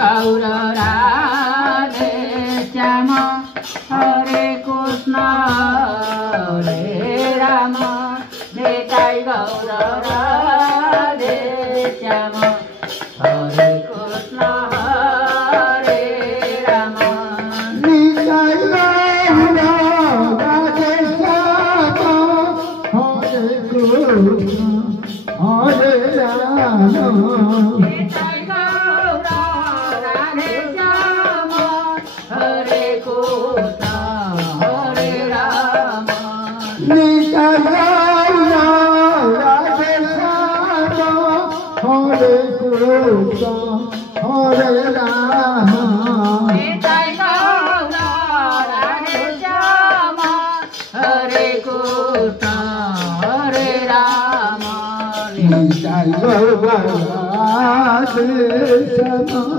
Gaur Radhe Shyam Hare Krishna Hare Ram Nitai Gaur Radhe Shyam Hare Krishna Hare Ram Nitai Gaur Radhe Shyam Hare Krishna Hare Ram Nitai Gaur Radhe Shyam Hare Krishna Hare Ram Nitai Gaur Radhe Shyam Hare Krishna Hare Ram Nitai Gaur Radhe Shyam Hare Krishna Hare Ram Nitai Gaur Radhe Shyam